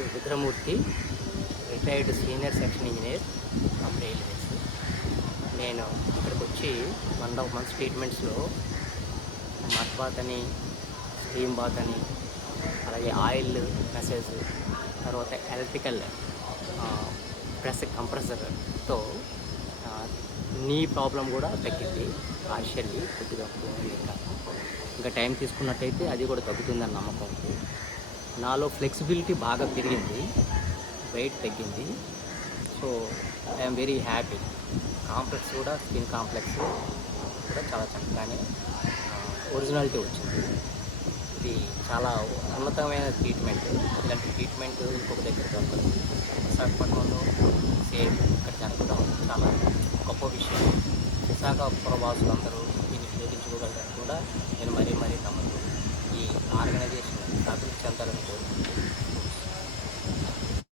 పేరు Rudramurthy, retired senior section engineer of railways. నేను ఇక్కడికి వచ్చి 1.5 months ట్రీట్మెంట్స్లో మడ్ బాత్ అని, స్టీమ్ బాత్ అని, అలాగే ఆయిల్ మసాజ్, తర్వాత ఎలక్ట్రికల్ ప్రెస్ కంప్రెసర్తో నీ ప్రాబ్లం కూడా తగ్గింది. పార్షియల్లీ కొద్దిగా ఉంది. ఇంకా టైం తీసుకున్నట్టయితే అది కూడా తగ్గుతుందని నమ్మకం ఉంది. నాలో ఫ్లెక్సిబిలిటీ బాగా పెరిగింది, వెయిట్ తగ్గింది. So I'm very happy. Complex కూడా, స్కిన్ కాంప్లెక్స్ కూడా చాలా చక్కగానే ఒరిజినాలిటీ వచ్చింది. ఇది చాలా ఉన్నతమైన ట్రీట్మెంట్. ఇలాంటి ట్రీట్మెంట్ ఇంకొక దగ్గర దొరకదు. విశాఖపట్నంలో సేమ్ ఇక్కడ జరగడం చాలా గొప్ప విషయం. విశాఖ పురవాసులందరూ దీన్ని వినియోగించుకోగలరని కూడా నేను మరీ నమ్మను. ఈ ఆర్గనైజేషన్ అభివృద్ధి చెందాలని